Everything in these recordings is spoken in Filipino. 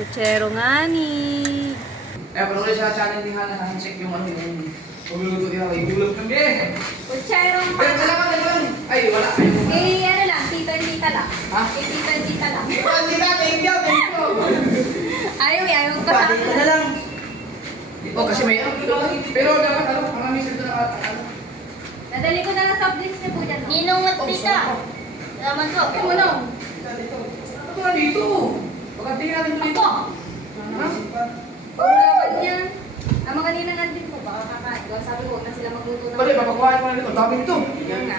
Puchero nga ni. Eh, pero ulit sa channel ni Hana, check yung ano yung pagluluto niya. Igulog kami eh. Puchero nga. Pero wala ka naman. Ay, wala. Eh, ano lang, tito and tita lang. Ha? Eh, tito and tita lang. Tita, thank you. Ayaw magpasama. Pwede na lang. Oh, kasi may ano. Pero dapat ano, ang aming sento na ano. Nadali ko na lang soft drinks niya po dyan. Ninong at tita. Salamat po. Ikaw mo nung. Ito nga dito. Pagkatingin natin ito dito. Ha? Pagkawan niya. Ang mga kanina nandun mo, baka kakain. Sabi ko, huwag na sila magluto ng... Pwede, papakuhain mo na dito. Dami nito.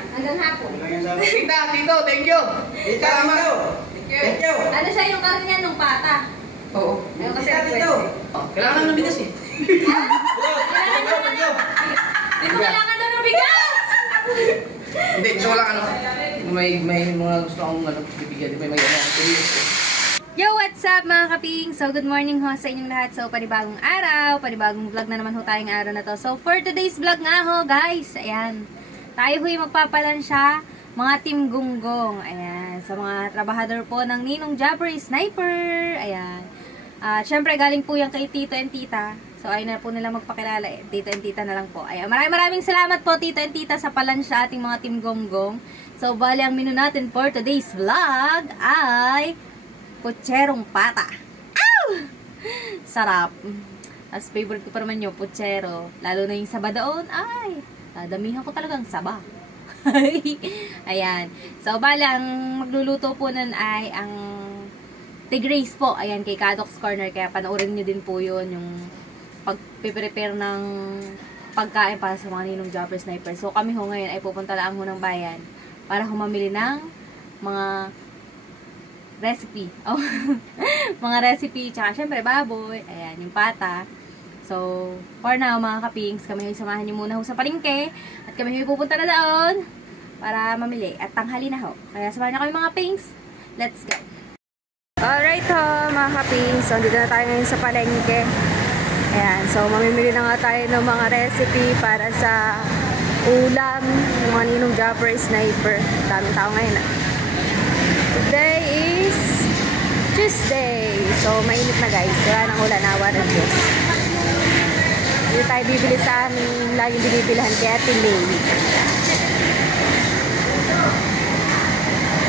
Hanggang hapon. Tita, tito, thank you. Tita, salamat. Thank you. Ano siya yung karoon niya nung pata? Oo. Ayaw kasi Kailangan lang ng bigas eh. Hindi ko kailangan daw ng bigas! Hindi, gusto ko lang ano. May mga gusto akong ano, bibigyan. May ano. Yo, what's up mga kaping? So, good morning ho sa inyong lahat. So, panibagong araw, panibagong vlog na naman ho tayong araw na to. So, for today's vlog nga ho, guys, ayan. Tayo ho'y magpapalansya, mga Team Gunggong. Ayan, sa mga trabahador po ng Ninong Jabber Sniper. Ayan. Syempre, galing po yan kay Tito and Tita. So, ayun na po nila magpakilala. Tito and Tita na lang po. Ayan, maraming salamat po, Tito and Tita, sa palansya ating mga Team Gunggong. So, bali ang menu natin for today's vlog ay pucherong pata. Ow! Sarap. As favorite ko pa naman yung puchero. Lalo na yung saba doon. Ay, damihan ko talagang saba. Ayan. So, bali, ang magluluto po nun ay ang Tigris po. Ayan, kay Kadox Corner. Kaya panoorin nyo din po yun, yung pag-prepare ng pagkain para sa mga Ninong Jabber Sniper. So, kami ho ngayon ay pupunta lang ho ng bayan para humamili ng mga recipe. Oh. Mga recipe, tsaka syempre baboy. Ayan, yung pata. So, for now, mga kapings, kami ay samahan nyo muna ho sa palengke. At kami ay pupunta na doon para mamili. At tanghali na ho. Kaya samahan nyo kami mga pings. Let's go! Alright ho, mga kapings. So, dito na tayo ngayon sa palengke. Ayan, so mamimili na nga tayo ng mga recipe para sa ulam. Yung mga Ninong Jabber Sniper. Daming tao ngayon ah. Today is Tuesday. So, mainit na guys. Wala nang ulan. Awa ng Diyos. Dito tayo bibili sa aming laging binibilihan kay Ate Lay.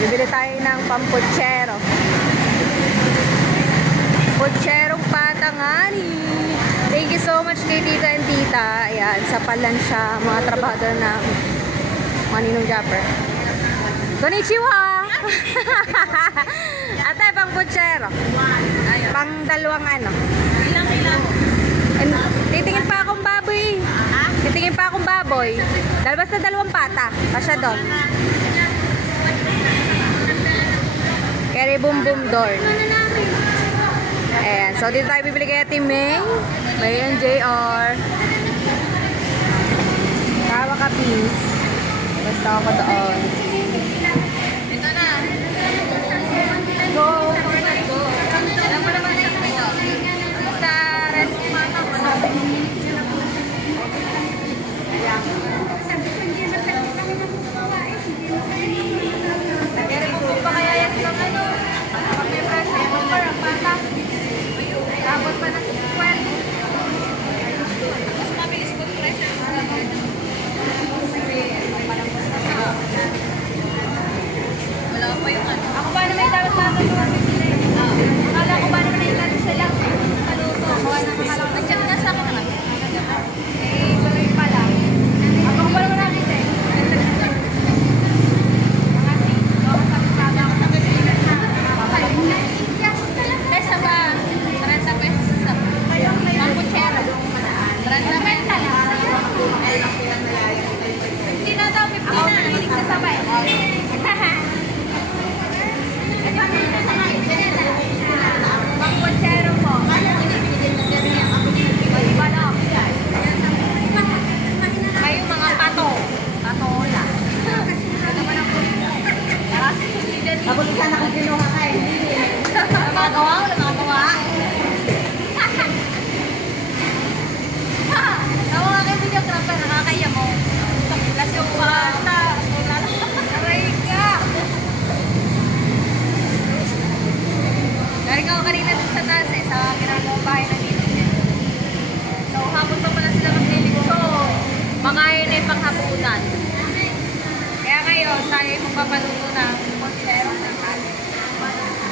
Bibili tayo ng pampuchero. Pucherong pata nga ni. Thank you so much kay Tita and Tita. Ayan, sa palansya, mga trabahador na mga Ninong Jabber. Konnichiwa! Ate, pang puchero. Pang dalawang ano. Titingin pa akong baboy. Titingin pa akong baboy. Basta dalawang pata. Pasya doon. Keri boom boom door. Ayan. So, dito tayo bibili kay Ate May. May yung JR. Tawa ka, please. Basta ako doon. Go! Go! Alam mo naman na yung ito. Basta recipe mata ko na. Nag-resume pa kaya yan ng ano? Pag may pressure cooker, ang pata. Tapos pa ng square. Mas mabilis kung pressure cooker. Wala pa yung ano. Ako ba naman yung dapat natin yung mabibili? Akala ko ba naman yung lahat sila sa luto. Kawa na makalaw. Nag-chat na sa akin naman. Eh, tuloy pa lang. Ako ba naman natin eh? Mga seeds. Baka sabi ako sa pagkiligan na. Pesa ba? 30 pesos sa pampuchero. 30 pesos lang. Hindi na daw 50 na. Hindi ka sabay. Pampuchero po. May mga pato. Patola. Ako sana kung kinuha ka eh. Magawa? Wala magawa? Tawa nga kayo videographer. Nakakaya mo. Kasi yung pata. Aray ka. Galing ako kanina sa taas eh.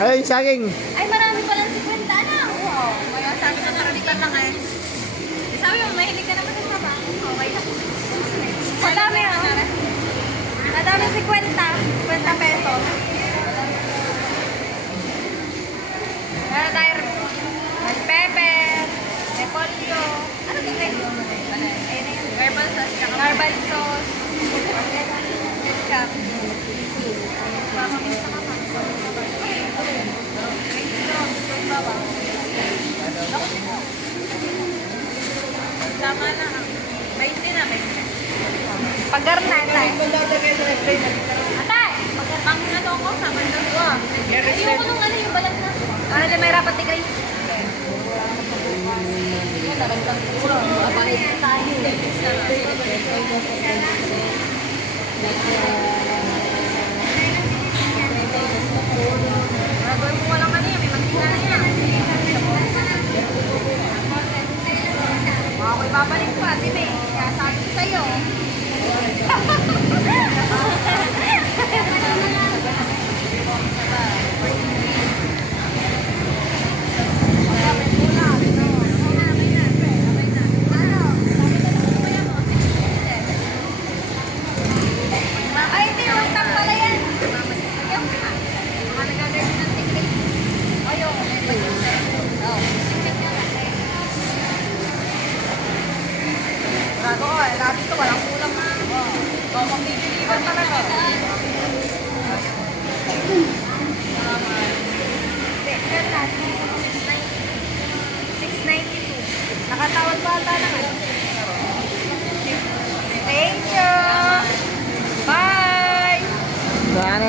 Ay, saging. Ay, marami palang 50 na. Wow. Kaya sabi ko karamitan lang eh. Sabi mo, mahilig ka naman sa baba. Okay lang. Madami oh. Madami 50. 50 pesos. Meron tayo red pepper, repolyo. Ano ito eh? Herbal sauce. Herbal sauce. Ketchup. Tama na. 20 na, 20. Pag-garnan tayo. Atay! Pag-garnan na to ako. Sama na to. Ayoko nung ano yung balat na. Ano na may rapat tigray? Gagawin mo walang ano yan. May mantika na yan. Ako ibabalik pa, Time. Kaya sabi ko sa'yo. Ay, hindi. Huwag tang pala yan. Ayaw ka. Mga nagagawin ng tikrik. Ayaw. Gago ko eh. Labi ito, walang kulang na. Oo, magbibiliban talaga. Pero natin, 692. Nakatawad pa ata na ngayon. Thank you! Bye! Saan?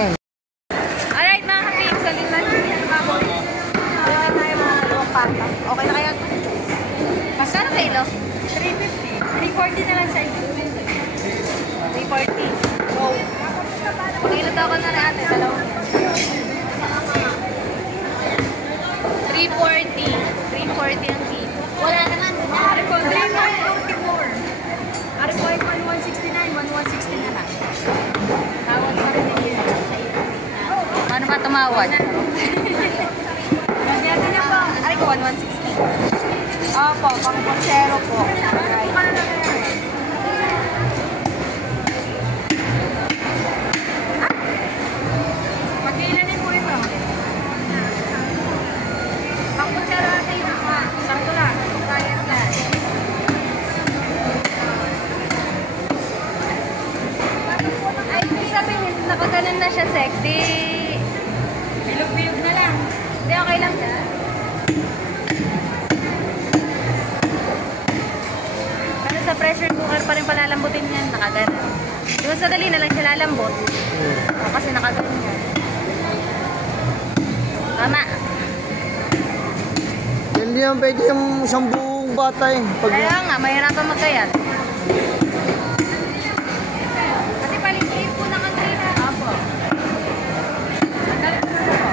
Alright mga kaping, sa liman tayo mga dalawang pata. Okay na kaya? Magkano kilo? 350. 340 na lang sa inyo. 340. Go. Pakilot ako na natin. 340. 340 ang kilo. Wala naman. Ari ko, 3.24. Ari ko, 1169. 1160 na lang. Tawad sa rin yun. Paano ba tumawad? Ganyan na po. Ari ko, 1160. Opo, pang-pochero po. Pag-ilanin mo ito. Pang-pochero natin yung mga. Sakto lang. Kaya yan. Ay, ibig sabihin, nakaganon na siya, sexy. Bilog-bilog na lang. Hindi, okay lang siya. Pero sa pressure cooker pa rin palalambutin yan, nakaganon. Di ba sa dali na lang siya lalambot? O, kasi nakaganon yan. Tama. Hindi naman pwede yung isang buong bata eh. Kaya nga, mahirapan magkayat. Kasi paling-paling po ng kantina. Apo. Magalit na po.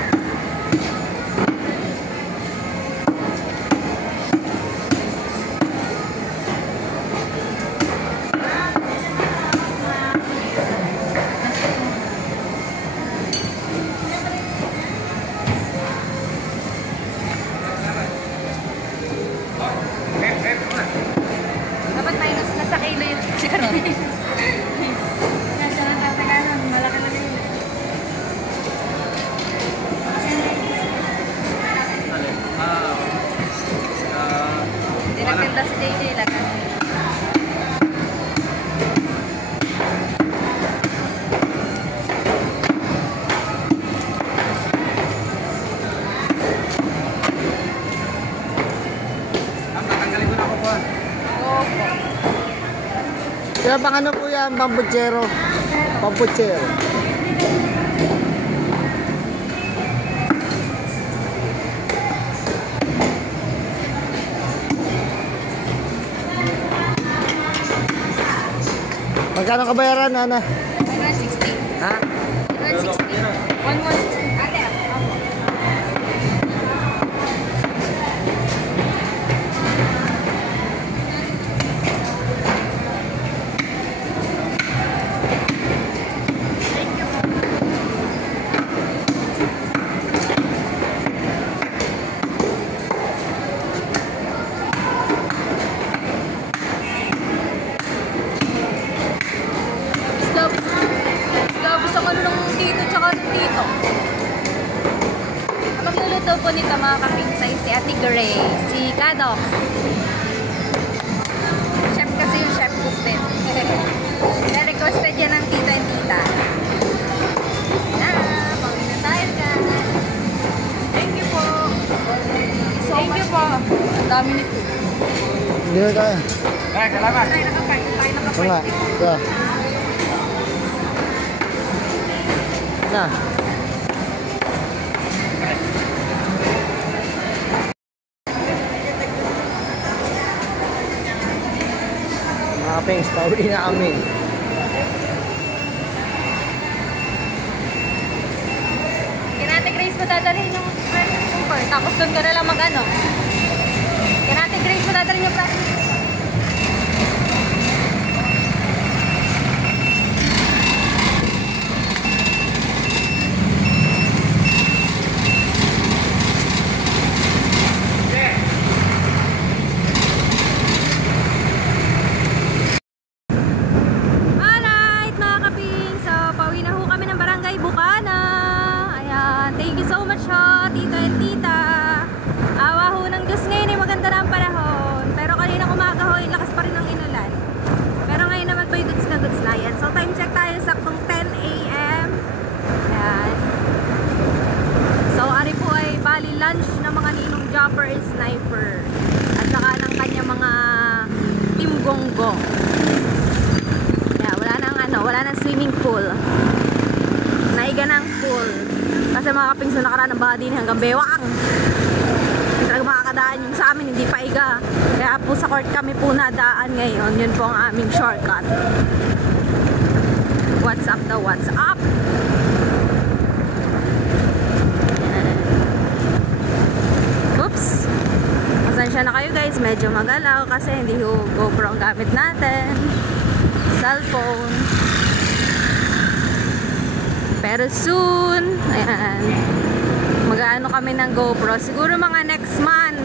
Dapat minus na sa kilo yung charot. Nasa lang tatagalan, malaki na yun. Hindi nagtinda si JJ lang. Tatanggalin ko na ako po. Opo. Kaya pang ano po yan, pampuchero. Pampuchero. Magkano kabayaran, Ana? 160. Ha? 160. 160. Ate, opo. Thank you. Nagluluto po nito mga kapinsay si Ate Gray, si Kadok. Chef kasi yung chef cook din. Na-requested yan ng tita and tita. Na, pauwi na tayo guys. Thank you po. Thank you po. Ang dami nito. Hindi na tayo. Salamat. Tayo nakapark. Ito nga. Ito. Na. Mga pengs, pauwi na kami. Kinate Grace mo dadalhin yung pressure cooker. Tapos doon ka na lang mag-ano. Kinate Grace mo dadalhin yung pressure cooker. Alright mga kaping, so pauwi na ho kami ng Barangay Bukana. Ayan, thank you so much ho, tita and tita. Awa ho ng Diyos ngayon ay maganda na ang panahon. Pero kanina umaga ho, lakas pa rin ang inulan. Pero ngayon naman po yung goods na yan. So time check tayo, saktong 10 AM. Ayan. So ari po ay bali lunch ng mga ninong Jopper Sniper. At saka ng kanya mga Team Gonggong. Wala nang swimming pool. Naiga ng pool. Kasi mga kaping so nakaraan ng baha din hanggang bewang. Hindi talaga makakadaan yung sa amin, hindi pa iga. Kaya po sa court kami po nadaan ngayon. Yun po ang aming shortcut. What's up daw, what's up? Oops. Pasensya na kayo guys, medyo magalaw kasi hindi ko GoPro ang gamit natin. Cellphone. Pero soon, ayan, mag-ano kami ng GoPro. Siguro mga next month.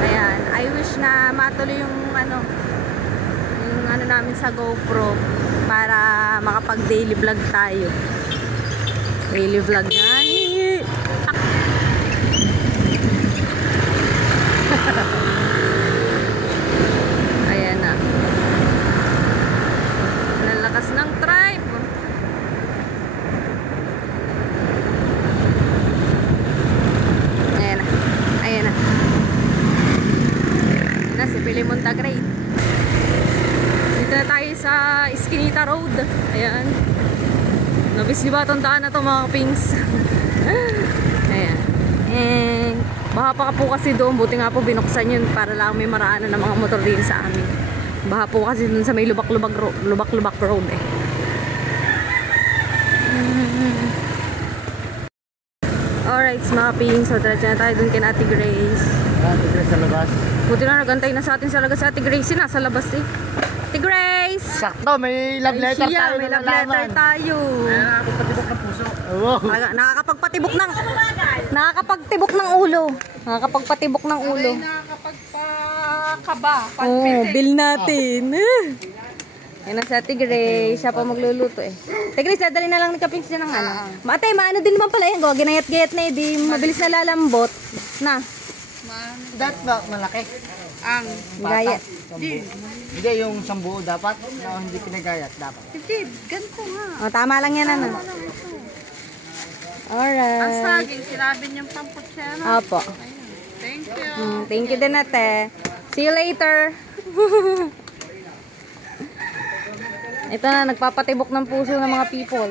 Ayan, I wish na matuloy yung ano namin sa GoPro para makapag daily vlog tayo. Daily vlog na. Ayan na. Lalakas ng tribe. Si Pilimonta Great. Dito na tayo sa Eskinita Road. Ayan. Nabis di ba itong daan na ito mga kapings? Ayan. And baha pa po kasi doon. Buti nga po binuksan yun para lang may maraanan ng mga motor din sa amin. Baha po kasi doon sa may lubak-lubak road eh. Alright mga kapings. So tara na tayo doon kay Ate Grace. Ate Grace sa labas. Buti na nagantay na sa atin sa lagas si Ate Grace. Nasa labas eh. Ate Grace! Sakto, may love letter Ay, siya, tayo. may love letter tayo. Nakakapagpatibok ng puso. Oo. Nakakapagpatibok ng ulo. Nakakapagpatibok ng ulo. Nakakapagpakaba. Oh, bill natin. Yan ang si Ate Grace. Siya pa magluluto eh. Ate Grace, dadali na lang ni Kapings dyan ng ano. Ate, maano din naman pala yan. Ginayat-gayat na eh. Di mabilis na lalambot. Na. Dat ba malaki? Ang Gayat. Hindi, yung sambuo dapat. No, hindi pinagayat dapat. titid. Ganito nga. Oh, tama lang yan ano. Ang Alright. saging, sinabi niyang pamputsero. Opo. Thank you. Thank you din ate. See you later. Ito na, nagpapatibok ng puso ng mga people.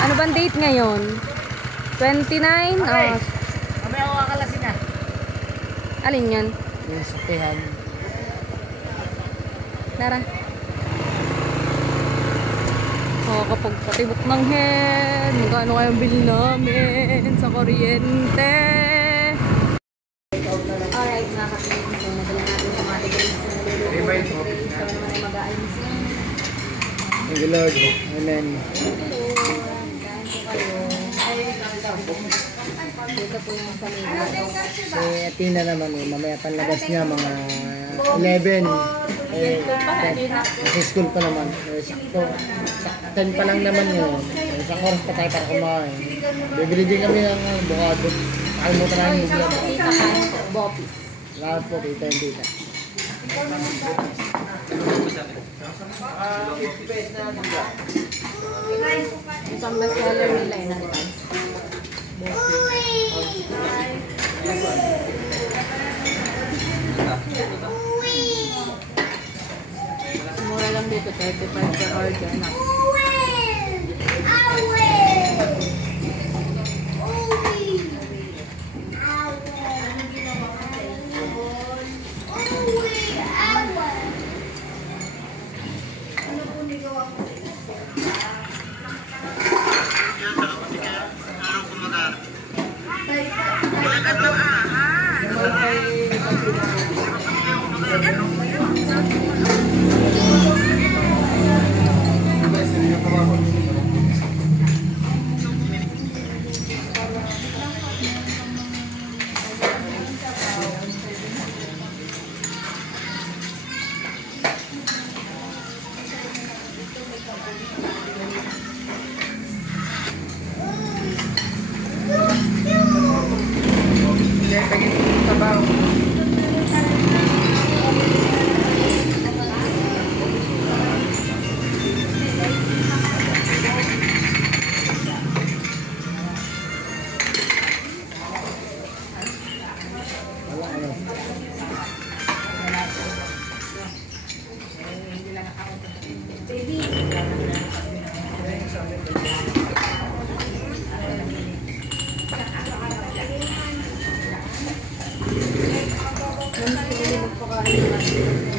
Ano bang date ngayon? 29? Oh, Mamaya ako kakalasin na. alin yan? Yung sapihan. Tara. Oh, kapag patibok ng head, magkano kayong bill namin sa kuryente? Alright, mga kapatid. So, nadala natin sa mga tigres na naluluto. So, naman ay mag-aayos na. Thank you Lord. Amen. Dito po yung sa Mega. Si Athena naman mamaya panlabas niya mga 11. Nasa school pa naman. Sakto. 10 pa lang naman yun. Isang oras pa tayo para kumain. Bibili din kami ng bukado. Nakalimutan namin bigla. Tita kain po, bopis. Lahat po, tita yung tita. Ito ang best seller nila yun. Mura lang dito, 35 per order na.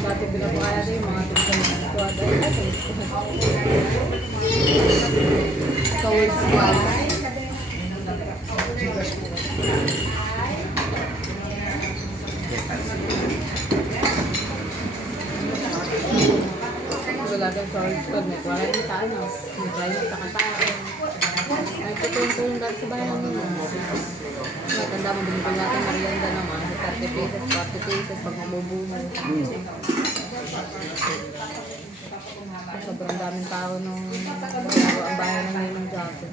Dati pinapakaya rin yung mga tignan ng squad. Soul squad. Wala kang soul squad. May 40 anos. May 30 katao. Nagtutulong dahil sa bayan nila. Matanda mo, binigyan natin merienda naman. 30 pesos, 40 pesos pag mabubuhay. Sobrang daming tao nung ang bahay ng ngayon ng Jaco.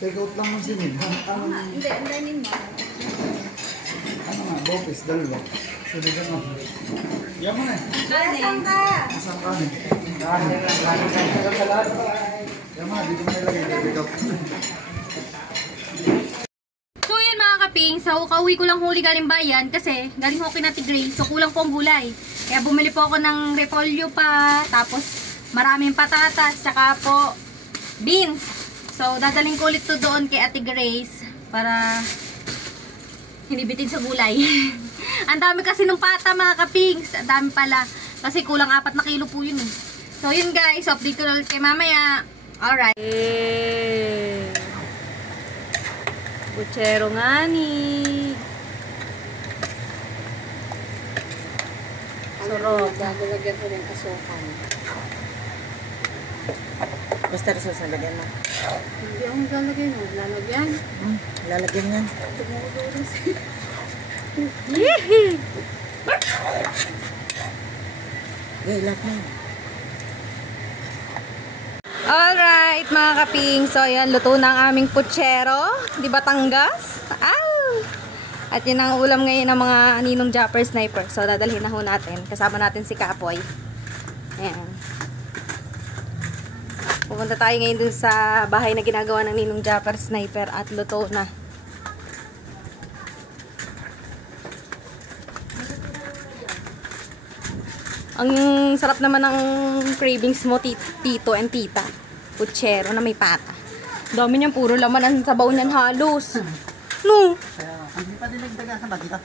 Take out lang ng sinid. Hindi, ang danin mo. Ano nga, bopis, dalawa. Sunod ka na. Yan mo na eh. Nasaan ka? Asang ka eh. Yan mo na, dito mo nilagay. Take out. So yun mga kaping, so kauwi ko lang huli galing bayan kasi galing ho kina Tigray, so kulang po ang gulay. Kaya bumili po ako ng repolyo pa, tapos maraming patatas, tsaka po beans. So dadaling ko ulit to doon kay Ate Grace para hinibitin sa gulay. Ang dami kasi nung pata mga kapings, ang dami pala. Kasi kulang 4 na kilo po yun eh. So yun guys, update ko ulit kay mamaya. Alright. Buchero nga ni. Sarap. Gagalagyan ko ng kasukan. Basta rin sa lagyan mo. Hindi ako maglalagay mo. Lalagyan. Lalagyan yan. Yehey! Okay, lahat na yun. Alright, mga kaping. So, ayan, luto na ang aming putsero. Di Batangas. At yun ang ulam ngayon ng mga Ninong Japper Sniper. So, dadalhin na ho natin. Kasama natin si Kapoy. Ayan. Pupunta tayo ngayon dun sa bahay na ginagawa ng Ninong Japper Sniper at luto na. Ang sarap naman ng cravings mo, tito and tita. Putsero na may pata. Dami niyan, puro laman ang sabaw niyan halos. No? Hindi pa din nagdaga sa bagita.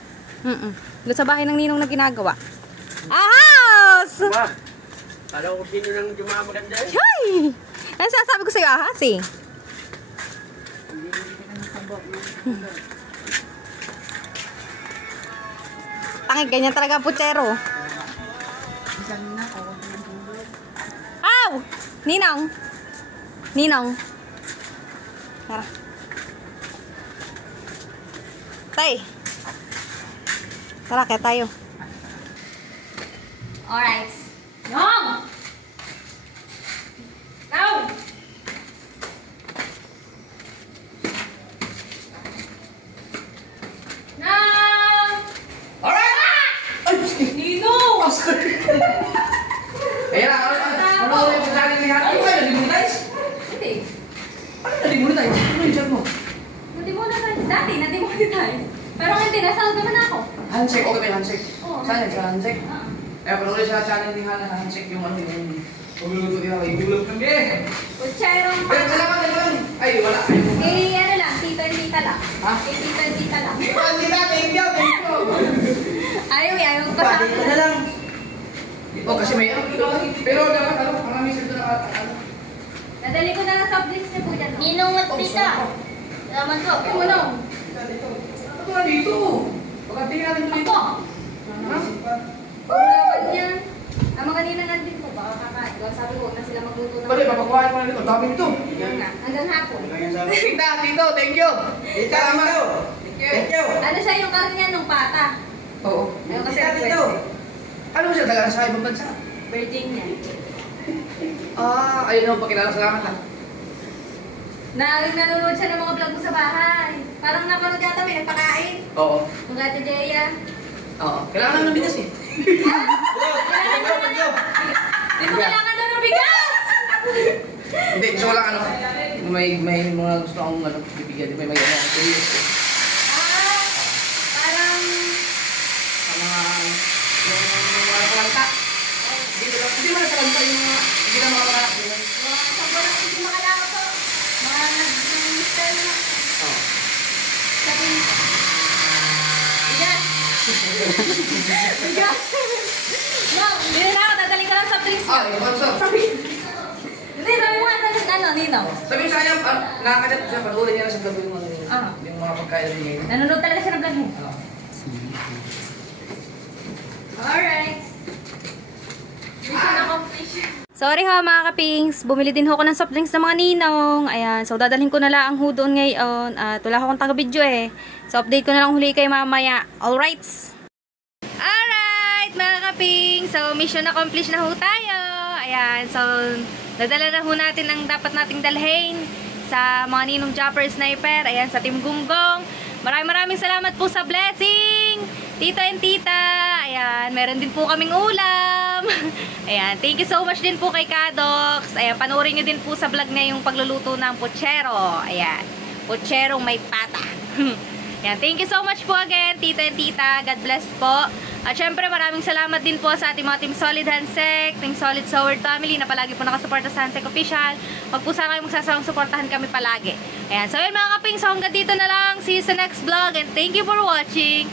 Doon sa bahay ng Ninong na ginagawa. Ahas! Ba? Kala ko sino nang maganda eh. Hay! Ano sasabi ko sa'yo, ahas eh? Tangig, ganyan talaga ang putsero. Aw! Ninong! Ninong! Tara. Tay! Tara, kaya tayo. Alright. Nong! Now! Nong! Alright! Ay! Ninong! Ayan na, ano ulit sa channel ni Hana? Ano kayo, nadimonetize? Hindi. Ano nadimonetize? Ano yung chan mo? Nadimonetize. Dati, nadimonetize. Pero hindi, nasahod naman ako. Handshake, okay ba yung handshake? Oo. Saan yan? Sa handshake? Kaya panoorin sa channel ni Hana, handshake yung ano yung pagluluto niya, igulap ng Pucherong Pero pata. salamat na lang. Ay, wala. Ay, Eh, ano lang, tito and tita lang. Ha? Eh, tito and tita lang. Hindi na, thank you, thank you. Ayaw ko sa Pwede na lang. Oh, kasi may pero dapat ano, marami sila na ano. Nadali ko na lang soft drinks niyo po dyan. Ninong at tita. Salamat po. Ito mo lang. Ano na dito? Pagkatingin natin dito. Ako. Ha? Ulawan niya. Ang mga kanina nandito po, baka kakain. Sabi ko, huwag na sila magluto ng... Pwede, papakuhain ko na dito. Dami nito. Yan nga, hanggang hapon. Tita, tito, thank you. Tita, tito. Thank you. Ano siya yung karin niya nung pata? Oo. Ayun kasi Tita, tito. Ano siya talaga sa ibang bansa? Virgin niya. Ayun ako, pakilala, salamat ha. Nanonood siya ng mga vlog ko sa bahay. Parang napanood yata may nagpakain. Oo. Kung Ate Jeya. Oo. Kailangan lang ng bigas eh. Hindi mo kailangan na ng bigas! Hindi, gusto ko lang ano. May mga gusto akong ano, bibigyan. May ano, curious eh. Parang... Sa mga kalanta. Hindi mo na sa kalanta yung mga, hindi na mga kalanta. Mga sabon ang hindi makalakot to. Mga nag-mister na. Oo. Sabi niya. Bigas! Bigas! No, hindi na ako. Dadaling ka lang sa drinks. Yung sponsor. Hindi, sabi mo nga ano, Nino? Sabi mo sa kanya, nakakachat ko siya, panuulin niya na sa vlog yung, Ah. yung mga pagkain rin ngayon. Nanonood talaga siya ng vlog mo. Alright. Mission accomplished. Sorry ha mga kapings, bumili din ho ako ng soft drinks ng mga ninong. Ayan, so dadalhin ko na lang ho doon ngayon. At wala akong taga-video eh. So update ko na lang huli kayo mamaya. Alright. Alright mga kapings, so mission accomplished na ho tayo. Ayan, so dadala na ho natin ang dapat nating dalhin sa mga Ninong Japper Sniper. Ayan, sa Team Gunggong. Maraming salamat po sa blessing, tito and tita. Ayan, meron din po kaming ulam. Ayan, thank you so much din po kay Kadox. Ayan, panoorin nyo din po sa vlog niya yung pagluluto ng putsero. Ayan, putserong may pata. Ayan, thank you so much po again, tito and tita. God bless po. At syempre, maraming salamat din po sa ating mga Team Solid Hansek, Team Solid Soward Family na palagi po nakasuporta sa Hansek Official. Huwag po sana kayo magsasawang suportahan kami palagi. Ayan, so yun mga kaping, so hanggang dito na lang. See you sa next vlog and thank you for watching.